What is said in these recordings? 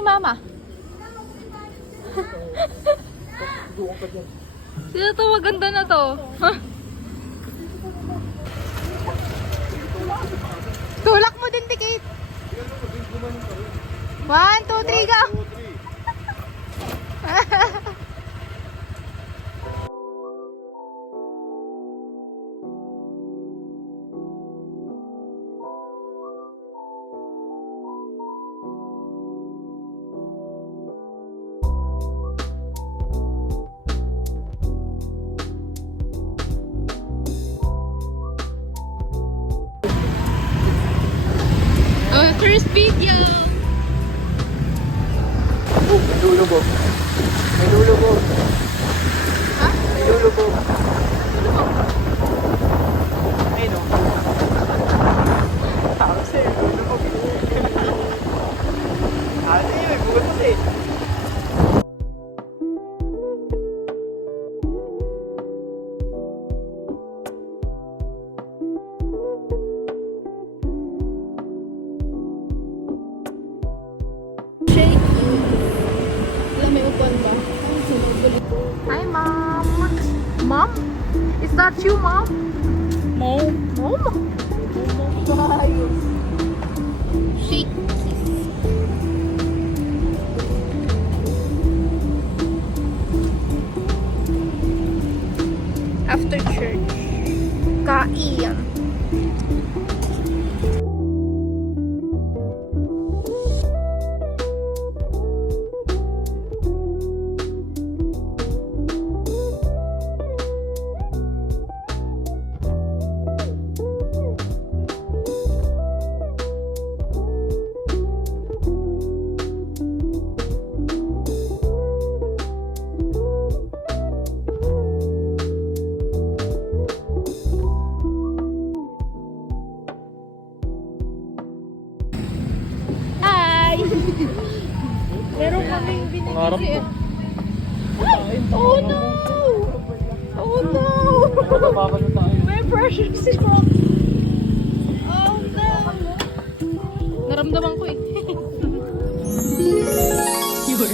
si Mama. Sino to? Maganda na to. Tulak mo din, Tikit. 1, 2, 3, go! First video! May lulubog. May lulubog. Ha? May lulubog. Ay, no. Tapos eh, lulubog. Ate, may butas eh. Hi, Mom. Mom? Is that you, Mom? Mom. Mom? Shake. After church. Kain. Meron kaming binibili eh. Ay! Oh no! Oh no! May pressure si Mom. Oh no! Naramdaman ko eh. Yun.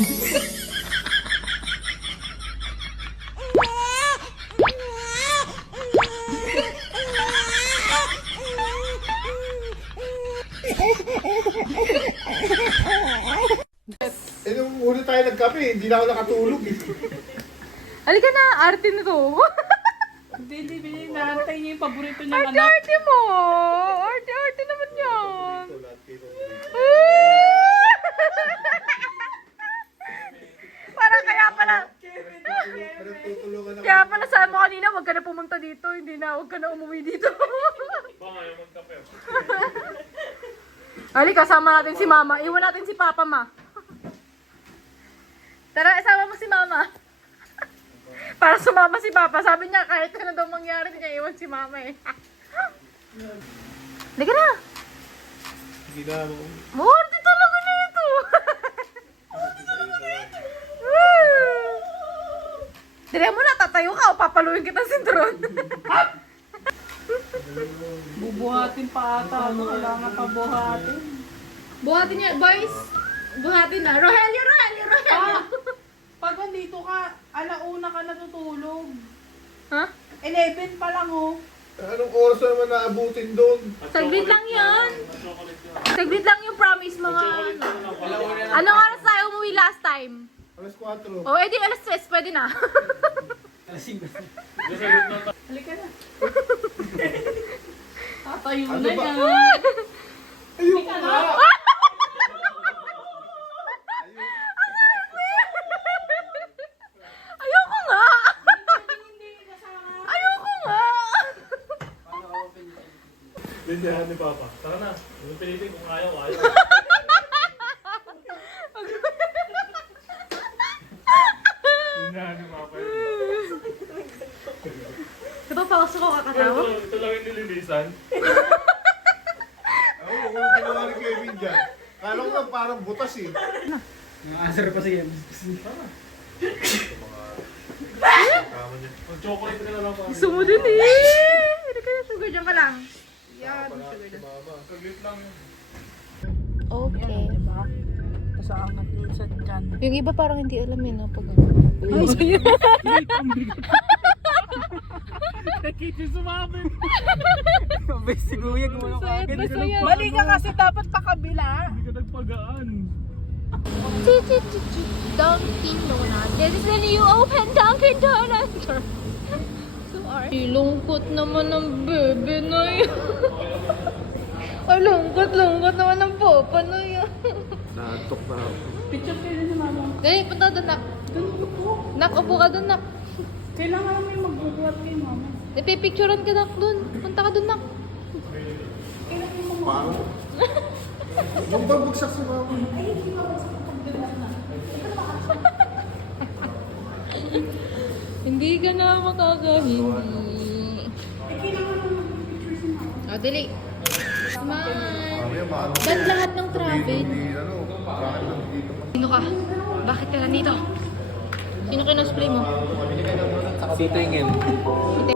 Eh, nung una tayo nagkape, hindi na ako nakatulog eh. Halika na, arte na to. Hindi. Naantay niya yung paborito niyang anak. Arte mo! Arte naman yan. Parang kaya pala. Tutulungan ako. Kaya pala sabi mo kanina, huwag ka na pumunta dito. Hindi na, huwag ka na umuwi dito. Halika, kasama natin si Mama. Iwan natin si Papa, Ma. Tara, isama mo si Mama. Para sumama si Papa. Sabi niya, kahit ano daw mangyari, hindi niya iwan si Mama eh. Halika na. Hindi na ako. Morty talaga nito. Morty talaga nito. Dire mo na, tatayo ka o papaluin kita sa sintron. Bubuhatin pa ata. Kailangan pa buhatin. Buhatin niya, boys. Buhatin na. Rogelio. Pag nandito ka, alauna ka natutulog. Ha? 11 pa lang oh. Anong oras na naman naabutin doon? Saglit lang yan. Saglit lang yung promise mga Anong oras tayo umuwi last time? Alas 4. O, edi alas 3. Pwede na. Halika na. Tatayo Ano na ba? yan. Ayun ka na! Ayoko nga. Ayoko nga. Bindihan ni Papa. Tara na. Yung pilitin kung ayaw. Bindihan ni Papa yun. Napapakasok ko kakatawa? Ito lang yung nilinisan. Oo, kung ginawa ni Kevin dyan. Kala ko lang parang butas eh. Answer pa sige. Mag-chocolate ka na lang pa. Gusto mo din eh. Hindi ka na sugar dyan ka lang. Yan, sugar dyan. Saglit lang yun. Okay. Diba? Tapos sa angat sa dyan. Yung iba parang hindi alam yun, no? Pag Ay, sa'yo. Nakita sumabit. Mabay si Kuya, gumano ka agad. Mali ka kasi dapat pakabila. Hindi ka nagpagaan. Dunkin' Donuts. This is the new open Dunkin' Donuts. Sorry. Lungkot naman ng bebe na yun. Ay, lungkot naman ng papa na yun. Naantok na ako. Picture kayo ni mama. Dali, punta doon, nak. Nak, upo ka doon, nak. Kailangan naman yung magbubuhat kay mama. Napipicturean ka, nak, doon. Punta ka doon, nak. Parang... Huwag babagsak si mama. Hindi ka na makakahindi. O, dali. Smile. Mamaya maano. Ba't lahat ng travel? Hindi, ano, bakit nandito ka? Sino ka? Bakit ka nandito? Sino kinosplay mo? Si Tingin.